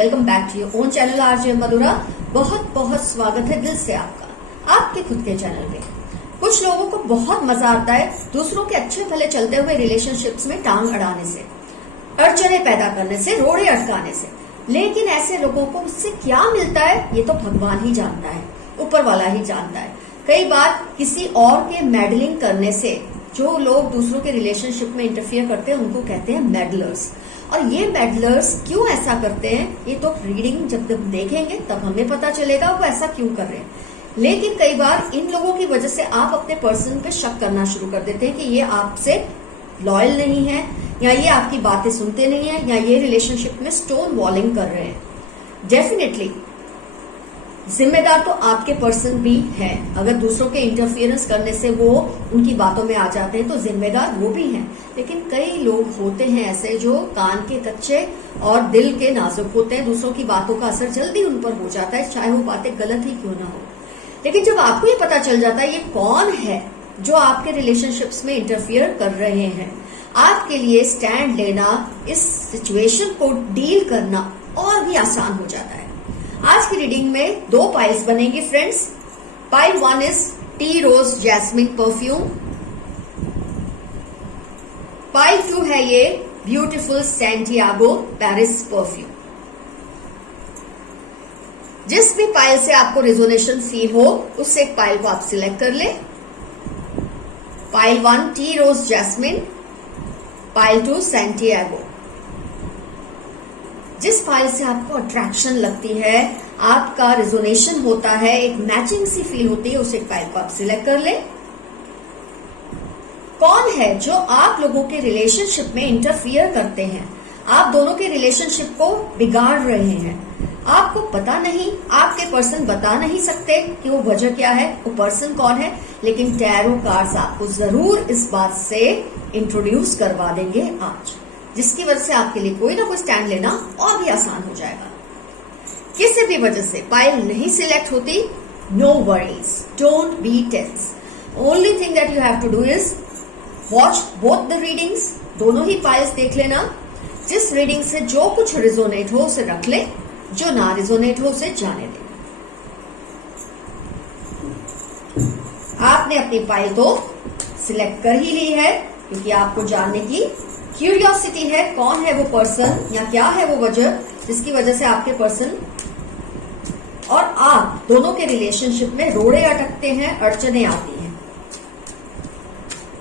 Welcome back to your own channel RJ Madhura. बहुत बहुत स्वागत है दिल से आपका आपके खुद के चैनल में। कुछ लोगों को बहुत मजा आता है दूसरों के अच्छे भले चलते हुए रिलेशनशिप्स में टांग अड़ाने से, अड़चने पैदा करने से, रोड़े अटकाने से। लेकिन ऐसे लोगों को इससे क्या मिलता है ये तो भगवान ही जानता है, ऊपर वाला ही जानता है। कई बार किसी और के मेडलिंग करने से जो लोग दूसरों के रिलेशनशिप में इंटरफियर करते हैं उनको कहते हैं मेडलर्स। और ये मेडलर्स क्यों ऐसा करते हैं ये तो रीडिंग जब देखेंगे तब हमें पता चलेगा वो ऐसा क्यों कर रहे हैं। लेकिन कई बार इन लोगों की वजह से आप अपने पर्सन पे शक करना शुरू कर देते हैं कि ये आपसे लॉयल नहीं है, या ये आपकी बातें सुनते नहीं है, या ये रिलेशनशिप में स्टोन वॉलिंग कर रहे हैं। डेफिनेटली जिम्मेदार तो आपके पर्सन भी हैं। अगर दूसरों के इंटरफियरेंस करने से वो उनकी बातों में आ जाते हैं तो जिम्मेदार वो भी हैं। लेकिन कई लोग होते हैं ऐसे जो कान के कच्चे और दिल के नाजुक होते हैं, दूसरों की बातों का असर जल्दी उन पर हो जाता है, चाहे वो बातें गलत ही क्यों ना हो। लेकिन जब आपको ये पता चल जाता है ये कौन है जो आपके रिलेशनशिप्स में इंटरफियर कर रहे हैं, आपके लिए स्टैंड लेना, इस सिचुएशन को डील करना और भी आसान हो जाता है। आज की रीडिंग में दो पाइल्स बनेगी friends. Pile 1 is tea rose jasmine perfume. Pile 2 है ये ब्यूटीफुल सैंटियागो पेरिस परफ्यूम। जिस भी पाइल से आपको रेजोनेशन फील हो उस एक पाइल को आप सिलेक्ट कर ले। Pile 1 T rose jasmine, pile 2 Santiago. जिस पाइल से आपको अट्रैक्शन लगती है, आपका रिजोनेशन होता है, एक मैचिंग सी फील होती है, उस एक पाइल को आप सिलेक्ट कर ले। कौन है जो आप लोगों के रिलेशनशिप में इंटरफियर करते हैं, आप दोनों के रिलेशनशिप को बिगाड़ रहे हैं। आपको पता नहीं, आपके पर्सन बता नहीं सकते कि वो वजह क्या है, वो पर्सन कौन है, लेकिन टैरो कार्ड्स आपको जरूर इस बात से इंट्रोड्यूस करवा देंगे आज, जिसकी वजह से आपके लिए कोई ना कोई स्टैंड लेना और भी आसान हो जाएगा। किसी भी वजह से पाइल नहीं सिलेक्ट होती, no worries, don't be tense. Only thing that you have to do is watch both the readings. दोनों ही पाइल्स देख लेना। जिस रीडिंग से जो कुछ रिजोनेट हो उसे रख ले, जो ना रिजोनेट हो उसे जाने दे। आपने अपनी पाइल तो सिलेक्ट कर ही ली है क्योंकि आपको जानने की क्यूरियोसिटी है कौन है वो पर्सन या क्या है वो वजह जिसकी वजह से आपके पर्सन और आप दोनों के रिलेशनशिप में रोड़े अटकते हैं, अड़चने आती हैं।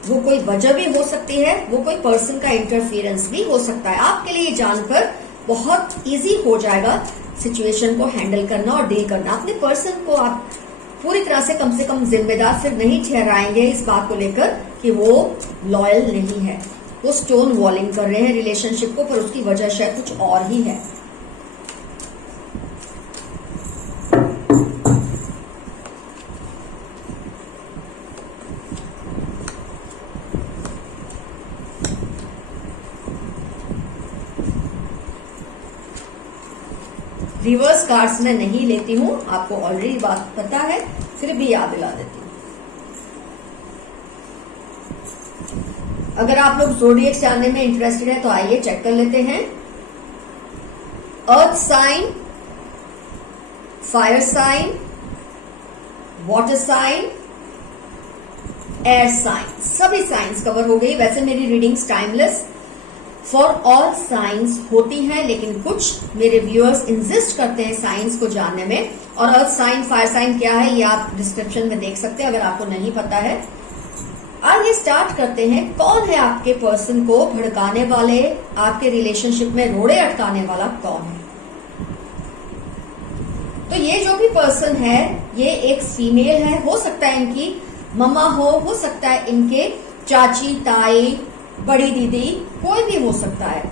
वो कोई वजह भी हो सकती है, वो कोई पर्सन का इंटरफियरेंस भी हो सकता है। आपके लिए जानकर बहुत इजी हो जाएगा सिचुएशन को हैंडल करना और डील करना। अपने पर्सन को आप पूरी तरह से कम जिम्मेदार फिर नहीं ठहराएंगे इस बात को लेकर कि वो लॉयल नहीं है, वो स्टोन वॉलिंग कर रहे हैं रिलेशनशिप को, पर उसकी वजह शायद कुछ और ही है। रिवर्स कार्ड्स में नहीं लेती हूं, आपको ऑलरेडी बात पता है, फिर भी याद दिला देती हूं। अगर आप लोग ज़ोडिएक जानने में इंटरेस्टेड है तो आइए चेक कर लेते हैं। Earth sign, fire sign, water sign, air sign, सभी साइंस कवर हो गई। वैसे मेरी readings timeless for all signs होती हैं, लेकिन कुछ मेरे व्यूअर्स इंसिस्ट करते हैं साइंस को जानने में। और अर्थ साइन, फायर साइन क्या है ये आप डिस्क्रिप्शन में देख सकते हैं अगर आपको नहीं पता है। आइए स्टार्ट करते हैं। कौन है आपके पर्सन को भड़काने वाले, आपके रिलेशनशिप में रोड़े अटकाने वाला कौन है? तो ये जो भी पर्सन है ये एक फीमेल है, हो सकता है इनकी मम्मा हो सकता है इनके चाची, ताई, बड़ी दीदी, कोई भी हो सकता है।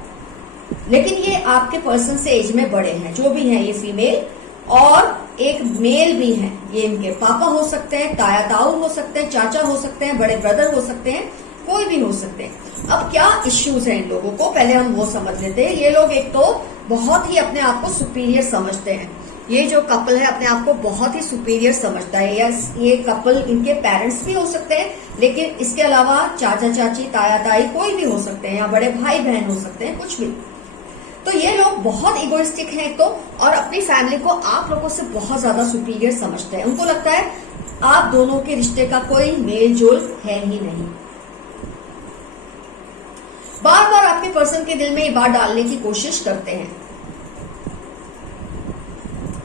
लेकिन ये आपके पर्सन से एज में बड़े हैं, जो भी हैं ये फीमेल, और एक मेल भी हैं। ये इनके पापा हो सकते हैं, ताया ताऊ हो सकते हैं, चाचा हो सकते हैं, बड़े ब्रदर हो सकते हैं, कोई भी हो सकते हैं। अब क्या इश्यूज हैं इन लोगों को, पहले हम वो समझ लेते हैं। ये लोग एक तो बहुत ही अपने आप को सुपीरियर समझते हैं। ये जो कपल है अपने आप को बहुत ही सुपीरियर समझता है। या ये कपल इनके पेरेंट्स भी हो सकते हैं, लेकिन इसके अलावा चाचा चाची, ताया ताई कोई भी हो सकते हैं, या बड़े भाई बहन हो सकते हैं, कुछ भी। तो ये लोग बहुत इगोइस्टिक हैं एक तो, और अपनी फैमिली को आप लोगों से बहुत ज्यादा सुपीरियर समझते हैं। उनको लगता है आप दोनों के रिश्ते का कोई मेल जोल है ही नहीं। बार बार आपके पर्सन के दिल में ये बात डालने की कोशिश करते हैं।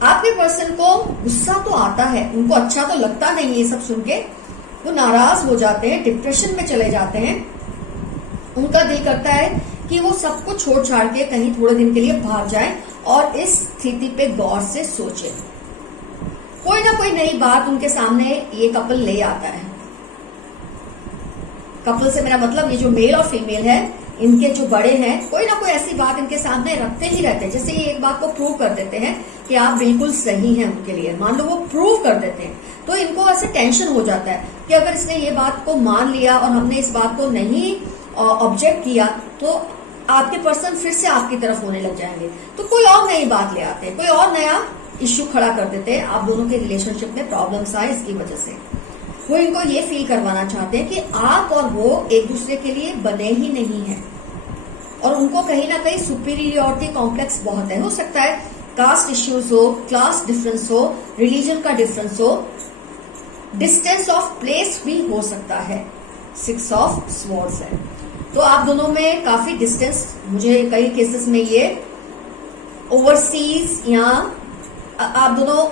आपके पर्सन को गुस्सा तो आता है, उनको अच्छा तो लगता नहीं ये सब सुन के, वो नाराज हो जाते हैं, डिप्रेशन में चले जाते हैं। उनका दिल करता है कि वो सब कुछ छोड़ छाड़ के कहीं थोड़े दिन के लिए भाग जाए और इस स्थिति पे गौर से सोचे। कोई ना कोई नई बात उनके सामने ये कपल ले आता है। कपल से मेरा मतलब ये जो मेल और फीमेल है, इनके जो बड़े हैं, कोई ना कोई ऐसी बात इनके सामने रखते ही रहते हैं। जैसे ये एक बात को प्रूव कर देते हैं कि आप बिल्कुल सही हैं उनके लिए, मान लो वो प्रूव कर देते हैं, तो इनको ऐसे टेंशन हो जाता है कि अगर इसने ये बात को मान लिया और हमने इस बात को नहीं ऑब्जेक्ट किया तो आपके पर्सन फिर से आपकी तरफ होने लग जाएंगे। तो कोई और नई बात ले आते हैं, कोई और नया इश्यू खड़ा कर देते हैं, आप दोनों के रिलेशनशिप में प्रॉब्लम्स आए इसकी वजह से। वो इनको ये फील करवाना चाहते हैं कि आप और वो एक दूसरे के लिए बने ही नहीं है, और उनको कहीं ना कहीं सुपीरियरिटी कॉम्प्लेक्स बहुत है। हो सकता है कास्ट इश्यूज हो, क्लास डिफरेंस हो, रिलीजन का डिफरेंस हो, डिस्टेंस ऑफ प्लेस भी हो सकता है। 6 ऑफ स्वॉर्ड्स है, तो आप दोनों में काफी डिस्टेंस, मुझे कई केसेस में ये ओवरसीज या आप दोनों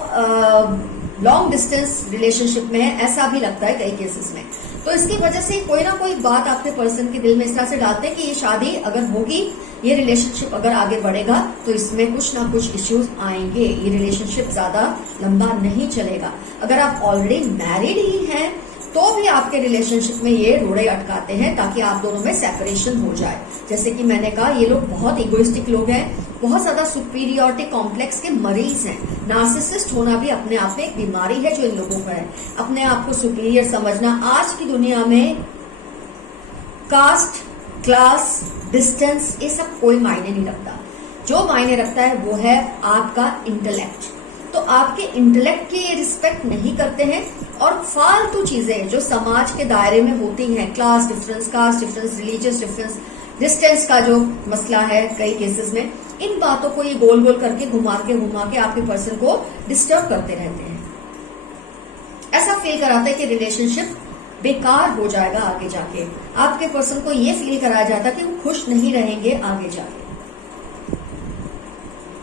लॉन्ग डिस्टेंस रिलेशनशिप में है, ऐसा भी लगता है कई केसेस में। तो इसकी वजह से कोई ना कोई बात आपके पर्सन के दिल में इस तरह से डालते हैं कि ये शादी अगर होगी, ये रिलेशनशिप अगर आगे बढ़ेगा तो इसमें कुछ ना कुछ इश्यूज आएंगे, ये रिलेशनशिप ज्यादा लंबा नहीं चलेगा। अगर आप ऑलरेडी मैरिड ही हैं तो भी आपके रिलेशनशिप में ये रोड़े अटकाते हैं ताकि आप दोनों में सेपरेशन हो जाए। जैसे कि मैंने कहा, ये लोग बहुत इगोइस्टिक लोग हैं, बहुत ज्यादा सुपीरियरिटी कॉम्प्लेक्स के मरीज हैं। नार्सिसिस्ट होना भी अपने आप में एक बीमारी है जो इन लोगों का है। अपने आप को सुपीरियर समझना। आज की दुनिया में कास्ट, क्लास, डिस्टेंस, ये सब कोई मायने नहीं रखता। जो मायने रखता है वो है आपका इंटेलेक्ट। तो आपके इंटेलेक्ट की ये रिस्पेक्ट नहीं करते हैं, और फालतू चीजें जो समाज के दायरे में होती हैं, class difference, caste difference, religious difference, distance का जो मसला है कई केसेस में, इन बातों को ये गोल गोल करके घुमा के आपके पर्सन को डिस्टर्ब करते रहते हैं। ऐसा फील कराते हैं कि रिलेशनशिप बेकार हो जाएगा आगे जाके। आपके पर्सन को ये फील कराया जाता है कि वो खुश नहीं रहेंगे आगे जाके,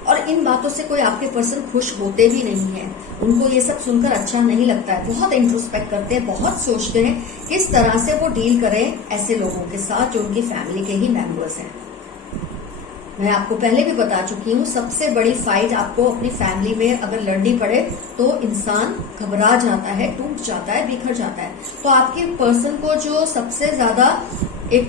और इन बातों से कोई आपके पर्सन खुश होते भी नहीं है। उनको ये सब सुनकर अच्छा नहीं लगता है। बहुत इंट्रोस्पेक्ट करते हैं, बहुत सोचते हैं किस तरह से वो डील करें ऐसे लोगों के साथ जो उनकी फैमिली के ही मेंबर्स हैं। मैं आपको पहले भी बता चुकी हूँ, सबसे बड़ी फाइट आपको अपनी फैमिली में अगर लड़नी पड़े तो इंसान घबरा जाता है, टूट जाता है, बिखर जाता है। तो आपके पर्सन को जो सबसे ज्यादा एक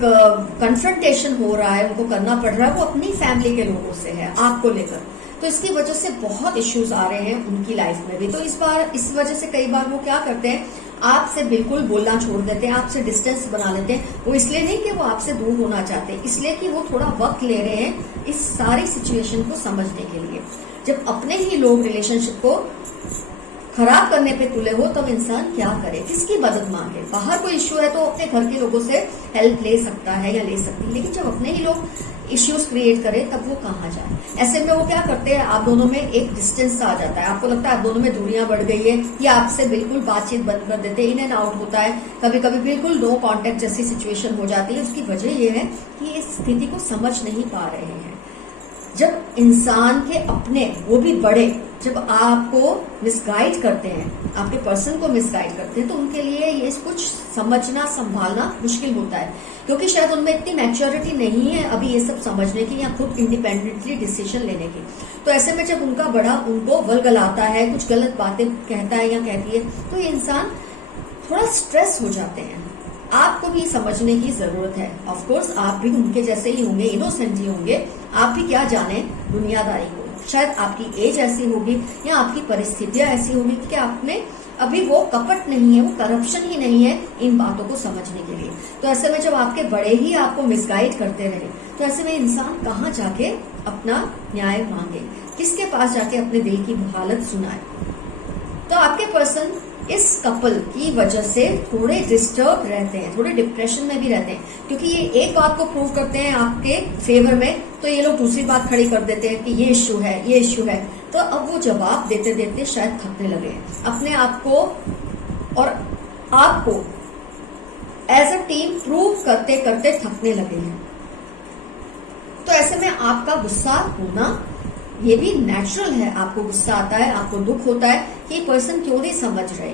कन्फ्रंटेशन हो रहा है, उनको करना पड़ रहा है, वो अपनी फैमिली के लोगों से है, आपको लेकर। तो इसकी वजह से बहुत इश्यूज आ रहे हैं उनकी लाइफ में भी। तो इस वजह से कई बार वो क्या करते हैं, आपसे बिल्कुल बोलना छोड़ देते हैं, आपसे डिस्टेंस बना लेते हैं। वो इसलिए नहीं कि वो आपसे दूर होना चाहते, इसलिए कि वो थोड़ा वक्त ले रहे हैं इस सारी सिचुएशन को समझने के लिए। जब अपने ही लोग रिलेशनशिप को खराब करने पे तुले हो तब इंसान क्या करे, किसकी मदद मांगे। बाहर कोई इश्यू है तो अपने घर के लोगों से हेल्प ले सकता है या ले सकती है, लेकिन जब अपने ही लोग इश्यूज क्रिएट करें तब वो कहाँ जाए। ऐसे में वो क्या करते हैं, आप दोनों में एक डिस्टेंस आ जाता है। आपको लगता है आप दोनों में दूरियां बढ़ गई है, या आपसे बिल्कुल बातचीत बंद कर देते हैं, इन एंड आउट होता है। कभी कभी बिल्कुल नो कांटेक्ट जैसी सिचुएशन हो जाती है। उसकी वजह यह है कि इस स्थिति को समझ नहीं पा रहे हैं। जब इंसान के अपने, वो भी बड़े, जब आपको मिसगाइड करते हैं, आपके पर्सन को मिसगाइड करते हैं, तो उनके लिए ये कुछ समझना संभालना मुश्किल होता है, क्योंकि शायद उनमें इतनी मैच्योरिटी नहीं है अभी ये सब समझने की या खुद इंडिपेंडेंटली डिसीजन लेने की। तो ऐसे में जब उनका बड़ा उनको वलगलाता है, कुछ गलत बातें कहता है या कहती है, तो ये इंसान थोड़ा स्ट्रेस हो जाते हैं। आपको भी समझने की जरूरत है। ऑफ कोर्स आप भी उनके जैसे ही होंगे, इनोसेंट ही होंगे। आप भी क्या जाने दुनियादारी को, शायद आपकी एज ऐसी होगी या आपकी परिस्थितियां ऐसी होगी कि आपने अभी वो कपट नहीं है, वो करप्शन ही नहीं है इन बातों को समझने के लिए। तो ऐसे में जब आपके बड़े ही आपको मिसगाइड करते रहे, तो ऐसे में इंसान कहाँ जाके अपना न्याय मांगे, किसके पास जाके अपने दिल की हालत सुनाए। तो आपके पर्सन इस कपल की वजह से थोड़े डिस्टर्ब रहते हैं, थोड़े डिप्रेशन में भी रहते हैं, क्योंकि ये एक बात को प्रूव करते हैं आपके फेवर में, तो ये लोग दूसरी बात खड़ी कर देते हैं कि ये इश्यू है, ये इश्यू है। तो अब वो जवाब देते देते शायद थकने लगे हैं, अपने आप को और आपको एज अ टीम प्रूव करते करते थकने लगे हैं। तो ऐसे में आपका गुस्सा होना ये भी नेचुरल है। आपको गुस्सा आता है, आपको दुख होता है कि पर्सन क्यों नहीं समझ रहे,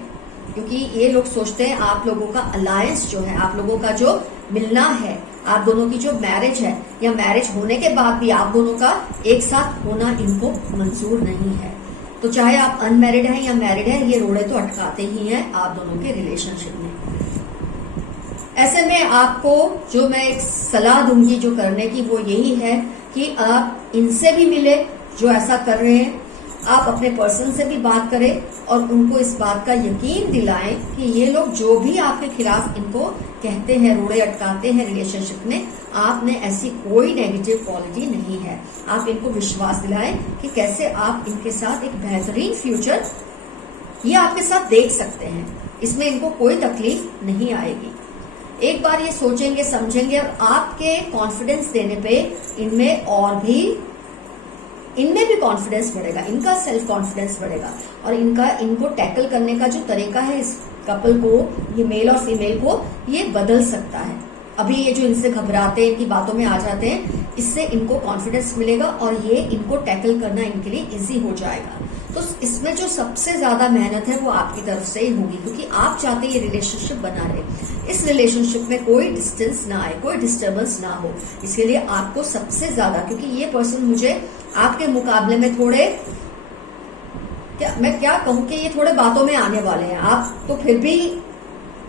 क्योंकि ये लोग सोचते हैं आप लोगों का अलायंस जो है, आप लोगों का जो मिलना है, आप दोनों की जो मैरिज है या मैरिज होने के बाद भी आप दोनों का एक साथ होना इनको मंजूर नहीं है। तो चाहे आप अनमैरिड हैं या मैरिड हैं, ये रोड़े तो अटकाते ही हैं आप दोनों के रिलेशनशिप में। ऐसे में आपको जो मैं एक सलाह दूंगी जो करने की, वो यही है कि आप इनसे भी मिले जो ऐसा कर रहे हैं, आप अपने पर्सन से भी बात करें और उनको इस बात का यकीन दिलाएं कि ये लोग जो भी आपके खिलाफ इनको कहते हैं, रोड़े अटकाते हैं रिलेशनशिप में, आप में ऐसी कोई नेगेटिव क्वालिटी नहीं है। आप इनको विश्वास दिलाएं कि कैसे आप इनके साथ एक बेहतरीन फ्यूचर ये आपके साथ देख सकते हैं, इसमें इनको कोई तकलीफ नहीं आएगी। एक बार ये सोचेंगे, समझेंगे और आपके कॉन्फिडेंस देने पे इनमें भी कॉन्फिडेंस बढ़ेगा, इनका सेल्फ कॉन्फिडेंस बढ़ेगा और इनको टैकल करने का जो तरीका है इस कपल को, ये मेल और फीमेल को, ये बदल सकता है। अभी ये जो इनसे घबराते हैं, इनकी बातों में आ जाते हैं, इससे इनको कॉन्फिडेंस मिलेगा और ये इनको टैकल करना इनके लिए इजी हो जाएगा। तो इसमें जो सबसे ज्यादा मेहनत है वो आपकी तरफ से ही होगी, क्योंकि आप चाहते हैं ये रिलेशनशिप बना रहे, इस रिलेशनशिप में कोई डिस्टेंस ना आए, कोई डिस्टर्बेंस ना हो। इसके लिए आपको सबसे ज्यादा, क्योंकि ये पर्सन मुझे आपके मुकाबले में थोड़े, मैं क्या कहूं कि ये थोड़े बातों में आने वाले हैं। आप तो फिर भी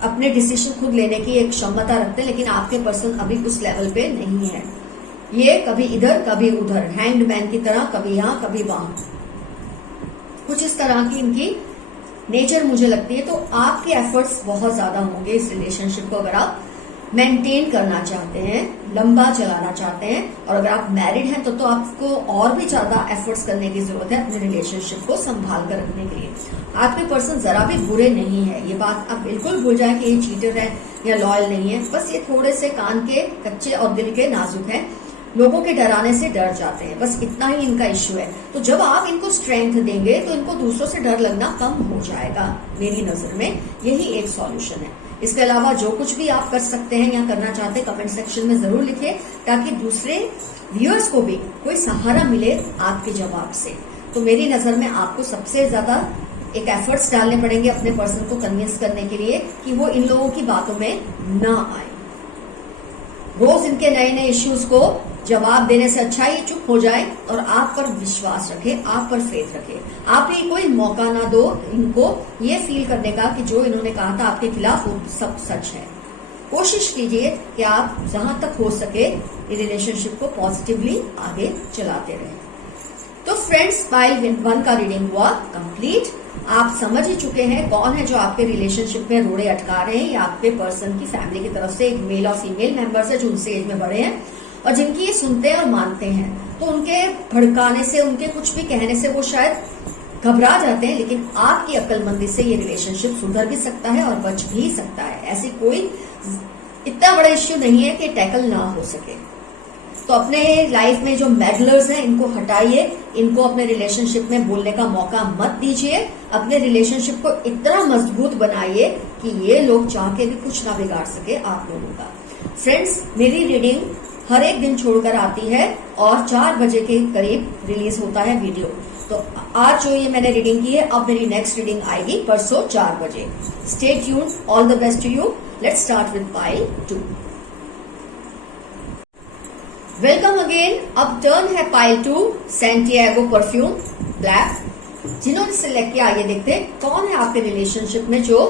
अपने डिसीजन खुद लेने की एक क्षमता रखते हैं, लेकिन आपके पर्सन अभी उस लेवल पे नहीं है। ये कभी इधर कभी उधर, हैंगमैन की तरह, कभी यहाँ कभी वहां, कुछ इस तरह की इनकी नेचर मुझे लगती है। तो आपके एफर्ट्स बहुत ज्यादा होंगे इस रिलेशनशिप को अगर आप मेंटेन करना चाहते हैं, लंबा चलाना चाहते हैं। और अगर आप मैरिड हैं तो आपको और भी ज्यादा एफर्ट्स करने की जरूरत है अपने रिलेशनशिप को संभाल कर रखने के लिए। आपके पर्सन जरा भी बुरे नहीं है, ये बात आप बिल्कुल भूल जाए कि ये चीटर है या लॉयल नहीं है। बस ये थोड़े से कान के कच्चे और दिल के नाजुक हैं, लोगों के डराने से डर जाते हैं, बस इतना ही इनका इश्यू है। तो जब आप इनको स्ट्रेंथ देंगे तो इनको दूसरों से डर लगना कम हो जाएगा। मेरी नजर में यही एक सॉल्यूशन है। इसके अलावा जो कुछ भी आप कर सकते हैं या करना चाहते हैं कमेंट सेक्शन में जरूर लिखें, ताकि दूसरे व्यूअर्स को भी कोई सहारा मिले आपके जवाब से। तो मेरी नजर में आपको सबसे ज्यादा एक एफर्ट्स डालने पड़ेंगे अपने पर्सन को कन्विंस करने के लिए कि वो इन लोगों की बातों में ना आए। रोज इनके नए नए इश्यूज को जवाब देने से अच्छा ही चुप हो जाए और आप पर विश्वास रखे, आप पर फेथ रखे। आप ही कोई मौका ना दो इनको ये फील करने का कि जो इन्होंने कहा था आपके खिलाफ वो सब सच है। कोशिश कीजिए कि आप जहां तक हो सके रिलेशनशिप को पॉजिटिवली आगे चलाते रहें। तो फ्रेंड्स, पाइल 1 का रीडिंग हुआ कंप्लीट। आप समझ ही चुके हैं कौन है जो आपके रिलेशनशिप में रोड़े अटका रहे हैं। या आपके पर्सन की फैमिली की तरफ से एक मेल और फीमेल मेंबर्स है जो उनसे एज में बड़े हैं और जिनकी ये सुनते हैं और मानते हैं। तो उनके भड़काने से, उनके कुछ भी कहने से वो शायद घबरा जाते हैं, लेकिन आपकी अक्लमंदी से ये रिलेशनशिप सुधर भी सकता है और बच भी सकता है। ऐसी कोई इतना बड़ा इश्यू नहीं है कि टैकल ना हो सके। तो अपने लाइफ में जो मैडलर्स हैं इनको हटाइए, इनको अपने रिलेशनशिप में बोलने का मौका मत दीजिए। अपने रिलेशनशिप को इतना मजबूत बनाइए कि ये लोग चाह के भी कुछ ना बिगाड़ सके आप लोगों का। फ्रेंड्स, मेरी रीडिंग हर एक दिन छोड़कर आती है और 4 बजे के करीब रिलीज होता है वीडियो। तो आज जो ये मैंने रीडिंग की है, अब मेरी नेक्स्ट रीडिंग आएगी परसों 4 बजे। Stay tuned, all the best to you. Let's start with pile 2। Welcome again. अब टर्न है पाइल 2, सैंटियागो परफ्यूम ब्लैक। जिन्होंने सिलेक्ट किया, आइए देखते हैं कौन है आपके रिलेशनशिप में जो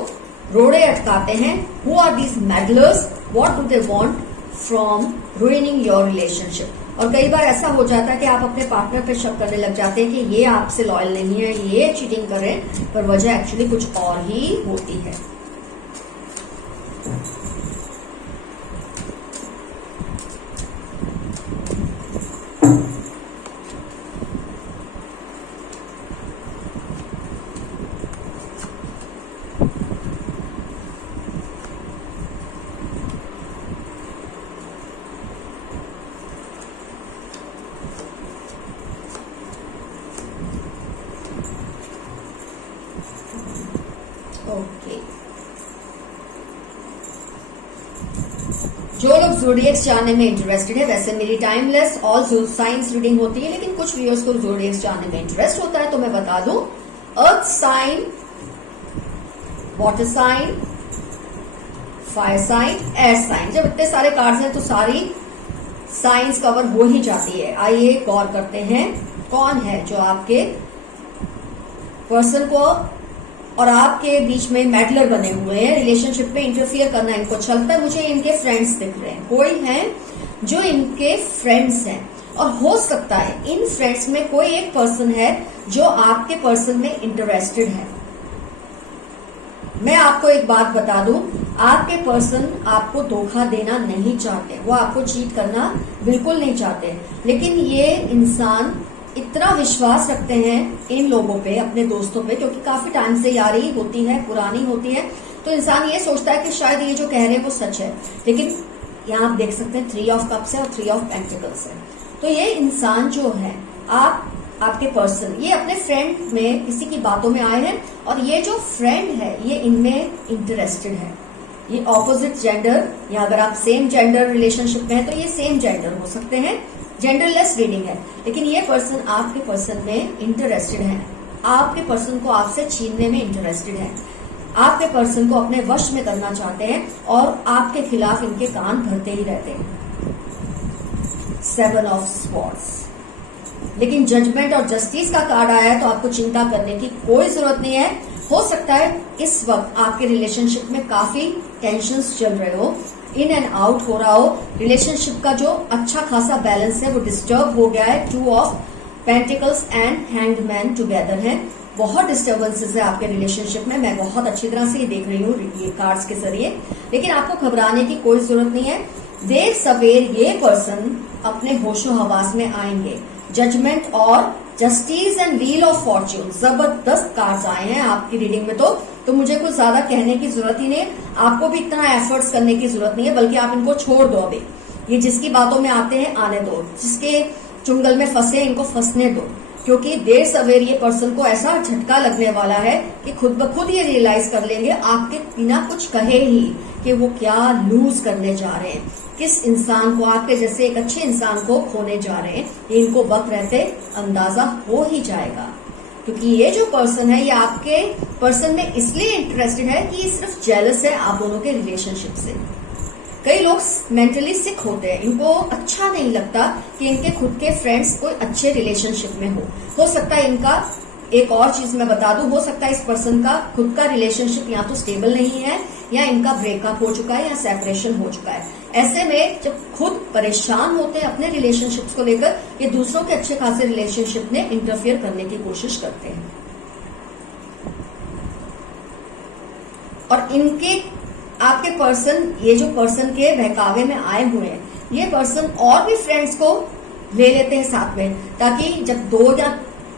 रोड़े अटकाते हैं। Who are these meddlers, what do they want from ruining your relationship. और कई बार ऐसा हो जाता है कि आप अपने पार्टनर पे शक करने लग जाते हैं कि ये आपसे लॉयल नहीं है, ये चीटिंग कर रहे हैं, पर वजह एक्चुअली कुछ और ही होती है। ज़ोडिएक्स जानने में इंटरेस्टेड है। वैसे मेरी टाइमलेस ऑल साइंस रीडिंग होती है, लेकिन कुछ व्यूअर्स को ज़ोडिएक्स जानने में इंटरेस्ट होता है, तो मैं बता दूं earth sign, water sign, fire sign, air sign. जब इतने सारे कार्ड्स हैं तो सारी साइंस कवर हो ही जाती है। आइए गौर करते हैं कौन है जो आपके पर्सन को और आपके बीच में मैटलर बने हुए हैं, रिलेशनशिप में इंटरफियर करना इनको चलता है। मुझे इनके फ्रेंड्स दिख रहे हैं, कोई है जो इनके फ्रेंड्स हैं, और हो सकता है इन फ्रेंड्स में कोई एक पर्सन है जो आपके पर्सन में इंटरेस्टेड है। मैं आपको एक बात बता दूं, आपके पर्सन आपको धोखा देना नहीं चाहते, वो आपको चीट करना बिल्कुल नहीं चाहते, लेकिन ये इंसान इतना विश्वास रखते हैं इन लोगों पे, अपने दोस्तों पे, क्योंकि काफी टाइम से यारी होती है, पुरानी होती है, तो इंसान ये सोचता है कि शायद ये जो कह रहे हैं वो सच है। लेकिन यहाँ आप देख सकते हैं 3 ऑफ कप्स है और 3 ऑफ पेंटिकल्स है। तो ये इंसान जो है, आपके पर्सन, ये अपने फ्रेंड में किसी की बातों में आए हैं, और ये जो फ्रेंड है ये इनमें इंटरेस्टेड है। ये ऑपोजिट जेंडर, या अगर आप सेम जेंडर रिलेशनशिप में है तो ये सेम जेंडर हो सकते हैं, जेंडरलेस रीडिंग है, लेकिन ये पर्सन आपके पर्सन में इंटरेस्टेड है, आपके पर्सन को आपसे छीनने में इंटरेस्टेड है, आपके पर्सन को अपने वश में करना चाहते हैं, और आपके खिलाफ इनके कान भरते ही रहते हैं। 7 ऑफ स्वॉर्ड्स। लेकिन जजमेंट और जस्टिस का कार्ड आया है, तो आपको चिंता करने की कोई जरूरत नहीं है। हो सकता है इस वक्त आपके रिलेशनशिप में काफी टेंशन्स चल रहे हो, इन एंड आउट हो रहा हो, रिलेशनशिप का जो अच्छा खासा बैलेंस है वो डिस्टर्ब हो गया है। 2 of pentacles and hangman together हैं, बहुत डिस्टर्बेंसेस है आपके रिलेशनशिप में। मैं बहुत अच्छी तरह से ये देख रही हूँ ये कार्ड्स के जरिए, लेकिन आपको घबराने की कोई जरूरत नहीं है। देर सवेर ये पर्सन अपने होशो हवास में आएंगे। जजमेंट और justice and wheel of Fortune, जबरदस्त कार्ड्स आए हैं आपकी रीडिंग में, तो मुझे कुछ ज्यादा कहने की जरूरत ही नहीं है। आपको भी इतना एफर्ट्स करने की जरूरत नहीं है, बल्कि आप इनको छोड़ दो। अभी ये जिसकी बातों में आते हैं आने दो, जिसके चुंगल में फंसे इनको फंसने दो, क्योंकि देर सवेर ये पर्सन को ऐसा झटका लगने वाला है कि खुद ब खुद ये रियलाइज कर लेंगे आपके बिना कुछ कहे ही कि वो क्या लूज करने जा रहे हैं, किस इंसान को, आपके जैसे एक अच्छे इंसान को खोने जा रहे हैं। ये इनको वक्त रहते अंदाजा हो ही जाएगा, क्योंकि ये जो पर्सन है ये आपके पर्सन में इसलिए इंटरेस्टेड है कि ये सिर्फ जेलस है आप दोनों के रिलेशनशिप से। कई लोग मेंटली सिक होते हैं, इनको अच्छा नहीं लगता कि इनके खुद के फ्रेंड्स कोई अच्छे रिलेशनशिप में हो सकता है इनका, एक और चीज मैं बता दूं, हो सकता है इस पर्सन का खुद का रिलेशनशिप या तो स्टेबल नहीं है, या इनका ब्रेकअप हो चुका है, या सेपरेशन हो चुका है। ऐसे में जब खुद परेशान होते हैं अपने रिलेशनशिप्स को लेकर, ये दूसरों के अच्छे खासे रिलेशनशिप में इंटरफियर करने की कोशिश करते हैं। और इनके आपके पर्सन, ये जो पर्सन के बहकावे में आए हुए हैं, ये पर्सन और भी फ्रेंड्स को ले लेते हैं साथ में, ताकि जब 2 या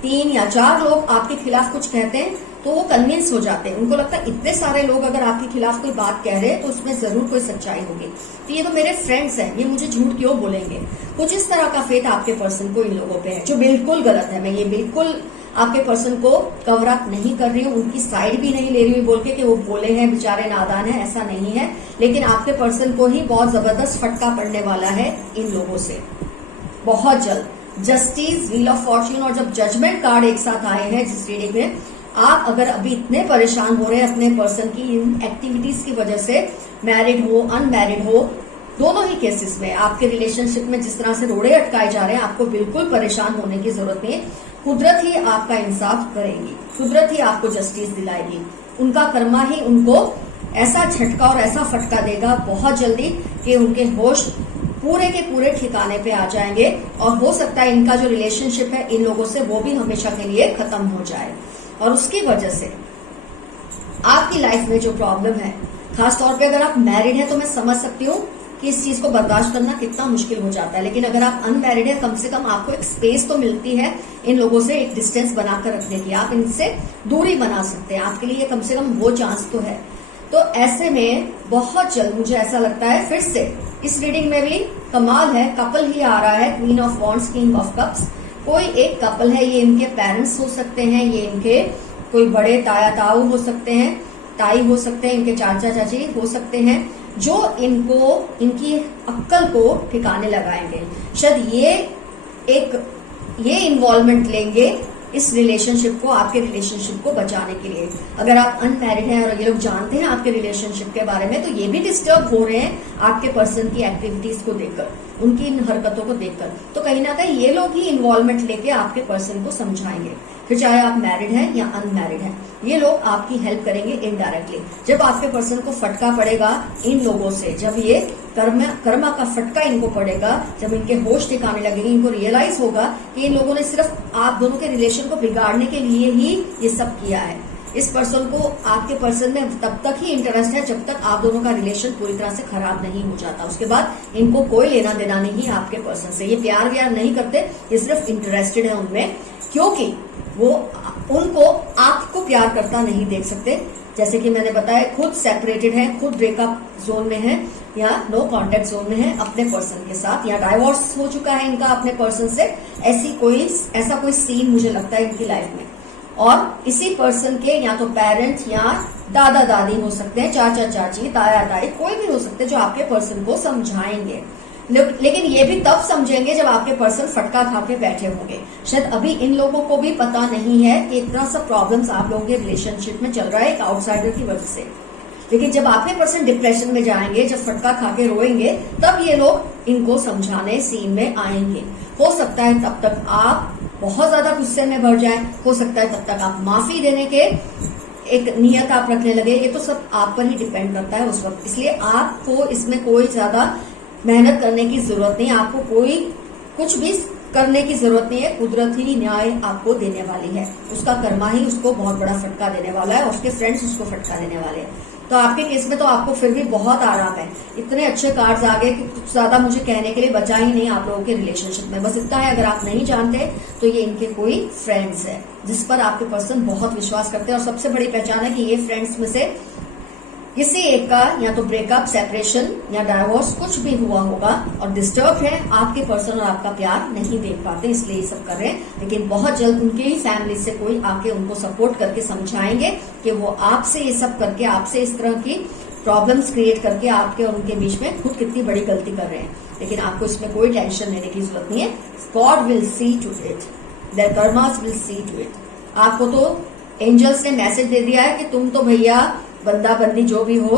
3 या 4 लोग आपके खिलाफ कुछ कहते हैं तो वो कन्विंस हो जाते हैं। उनको लगता है इतने सारे लोग अगर आपके खिलाफ कोई बात कह रहे हैं तो उसमें जरूर कोई सच्चाई होगी, तो ये तो मेरे फ्रेंड्स हैं, ये मुझे झूठ क्यों बोलेंगे। कुछ इस तरह का फेथ आपके पर्सन को इन लोगों पे है, जो बिल्कुल गलत है। मैं ये बिल्कुल आपके पर्सन को कवर अप नहीं कर रही हूँ, उनकी साइड भी नहीं ले रही हूँ बोल के कि वो बोले हैं बेचारे नादान है, ऐसा नहीं है। लेकिन आपके पर्सन को ही बहुत जबरदस्त फटका पड़ने वाला है इन लोगों से बहुत जल्द। जस्टिस, व्हील ऑफ फॉर्च्यून और जब जजमेंट कार्ड एक साथ आए हैं जिस रीडिंग में, आप अगर अभी इतने परेशान हो रहे हैं अपने पर्सन की इन एक्टिविटीज की वजह से, मैरिड हो अनमैरिड हो, दोनों ही केसेस में आपके रिलेशनशिप में जिस तरह से रोड़े अटकाए जा रहे हैं, आपको बिल्कुल परेशान होने की जरूरत नहीं है। कुदरत ही आपका इंसाफ करेगी, कुदरत ही आपको जस्टिस दिलाएगी, उनका कर्मा ही उनको ऐसा झटका और ऐसा फटका देगा बहुत जल्दी कि उनके होश पूरे के पूरे ठिकाने पे आ जाएंगे। और हो सकता है इनका जो रिलेशनशिप है इन लोगों से वो भी हमेशा के लिए खत्म हो जाए, और उसकी वजह से आपकी लाइफ में जो प्रॉब्लम है, खासतौर पे अगर आप मैरिड हैं तो मैं समझ सकती हूँ कि इस चीज को बर्दाश्त करना कितना मुश्किल हो जाता है। लेकिन अगर आप अनमैरिड है, कम से कम आपको एक स्पेस तो मिलती है इन लोगों से, एक डिस्टेंस बनाकर रखने की, आप इनसे दूरी बना सकते हैं, आपके लिए कम से कम वो चांस तो है। तो ऐसे में बहुत जल्द मुझे ऐसा लगता है, फिर से इस रीडिंग में भी कमाल है, कपल ही आ रहा है, queen of wands, king of cups. कोई एक कपल है, ये इनके पेरेंट्स हो सकते हैं, ये इनके कोई बड़े ताया ताऊ हो सकते हैं, ताई हो सकते हैं, इनके चाचा चाची हो सकते हैं, जो इनको इनकी अक्ल को ठिकाने लगाएंगे। शायद ये इन्वॉल्वमेंट लेंगे इस रिलेशनशिप को, आपके रिलेशनशिप को बचाने के लिए। अगर आप अनमैरिड हैं और ये लोग जानते हैं आपके रिलेशनशिप के बारे में, तो ये भी डिस्टर्ब हो रहे हैं आपके पर्सन की एक्टिविटीज को देखकर, उनकी इन हरकतों को देखकर। तो कहीं ना कहीं ये लोग ही इन्वॉल्वमेंट लेके आपके पर्सन को समझाएंगे, फिर चाहे आप मैरिड हैं या अनमैरिड हैं, ये लोग आपकी हेल्प करेंगे इनडायरेक्टली। जब आपके पर्सन को फटका पड़ेगा इन लोगों से, जब ये कर्मा का फटका इनको पड़ेगा, जब इनके होश ठिकाने लगेंगे, इनको रियलाइज होगा कि इन लोगों ने सिर्फ आप दोनों के रिलेशन को बिगाड़ने के लिए ही ये सब किया है। इस पर्सन को आपके पर्सन में तब तक ही इंटरेस्ट है जब तक आप दोनों का रिलेशन पूरी तरह से खराब नहीं हो जाता। उसके बाद इनको कोई लेना देना नहीं आपके पर्सन से। ये प्यार व्यार नहीं करते, ये सिर्फ इंटरेस्टेड है उनमें, क्योंकि वो उनको आपको प्यार करता नहीं देख सकते। जैसे कि मैंने बताया, खुद सेपरेटेड है, खुद ब्रेकअप जोन में है या नो कांटेक्ट जोन में है अपने पर्सन के साथ, या डाइवोर्स हो चुका है इनका अपने पर्सन से। ऐसा कोई सीन मुझे लगता है इनकी लाइफ में। और इसी पर्सन के या तो पेरेंट्स या दादा दादी हो सकते हैं, चाचा चाची, ताया ताई, कोई भी हो सकते हैं जो आपके पर्सन को समझाएंगे। लेकिन ये भी तब समझेंगे जब आपके पर्सन फटका खा के बैठे होंगे। शायद अभी इन लोगों को भी पता नहीं है कि इतना सब प्रॉब्लम्स आप लोगों के रिलेशनशिप में चल रहा है एक आउटसाइडर की वजह से। लेकिन जब आपके पर्सन डिप्रेशन में जाएंगे, जब फटका खा के रोएंगे, तब ये लोग इनको समझाने सीन में आएंगे। हो सकता है तब तक आप बहुत ज्यादा गुस्से में भर जाएं, हो सकता है तब तक आप माफी देने के एक नियत आप रखने लगे। ये तो सब आप पर ही डिपेंड करता है उस वक्त। इसलिए आपको इसमें कोई ज्यादा मेहनत करने की जरूरत नहीं, आपको कोई कुछ भी करने की जरूरत नहीं है। कुदरत ही न्याय आपको देने वाली है, उसका कर्मा ही उसको बहुत बड़ा फटका देने वाला है, उसके फ्रेंड्स उसको फटका देने वाले हैं। तो आपके केस में तो आपको फिर भी बहुत आराम है। इतने अच्छे कार्ड्स आ गए कि कुछ ज्यादा मुझे कहने के लिए बचा ही नहीं आप लोगों के रिलेशनशिप में। बस इतना है, अगर आप नहीं जानते तो ये इनके कोई फ्रेंड्स है जिस पर आपके पर्सन बहुत विश्वास करते हैं। और सबसे बड़ी पहचान है कि ये फ्रेंड्स में से किसी एक का या तो ब्रेकअप, सेपरेशन या डाइवोर्स कुछ भी हुआ होगा और डिस्टर्ब है, आपके पर्सन और आपका प्यार नहीं देख पाते, इसलिए ये सब कर रहे हैं। लेकिन बहुत जल्द उनके ही फैमिली से कोई आके उनको सपोर्ट करके समझाएंगे कि वो आपसे ये सब करके, आपसे इस तरह की प्रॉब्लम्स क्रिएट करके आपके और उनके बीच में खुद कितनी बड़ी गलती कर रहे हैं। लेकिन आपको इसमें कोई टेंशन लेने की जरूरत नहीं है। God will see to it, their karmas will see to it. आपको तो एंजल्स ने मैसेज दे दिया है कि तुम तो भैया बंदा बंदी जो भी हो,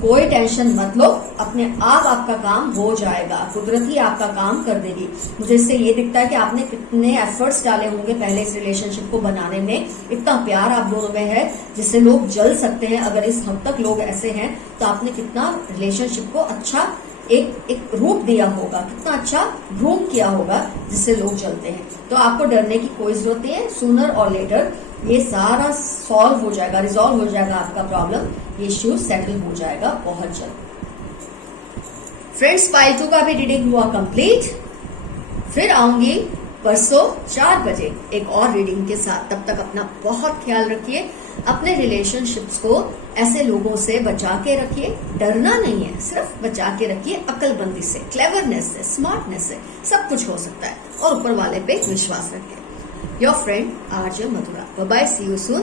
कोई टेंशन मत लो, अपने आप आपका काम हो जाएगा, कुदरत ही आपका काम कर देगी। मुझे इससे ये दिखता है कि आपने कितने एफर्ट्स डाले होंगे पहले इस रिलेशनशिप को बनाने में। इतना प्यार आप दोनों में है जिससे लोग जल सकते हैं। अगर इस हद तक लोग ऐसे हैं तो आपने कितना रिलेशनशिप को अच्छा एक रूप दिया होगा, कितना अच्छा ग्रूम किया होगा जिससे लोग जलते हैं। तो आपको डरने की कोई जरूरत नहीं है। सूनर और लेटर ये सारा सॉल्व हो जाएगा, रिजॉल्व हो जाएगा आपका प्रॉब्लम, ये इश्यू सेटल हो जाएगा बहुत जल्द। फ्रेंड्स, पाइल 2 का भी रीडिंग हुआ कंप्लीट। फिर आऊंगी परसों 4 बजे एक और रीडिंग के साथ। तब तक अपना बहुत ख्याल रखिए, अपने रिलेशनशिप्स को ऐसे लोगों से बचा के रखिए। डरना नहीं है, सिर्फ बचा के रखिए, अक्लबंदी से, क्लेवरनेस से, स्मार्टनेस से सब कुछ हो सकता है। और ऊपर वाले पे विश्वास रखिए। Your friend RJ Madhura. Bye bye, see you soon.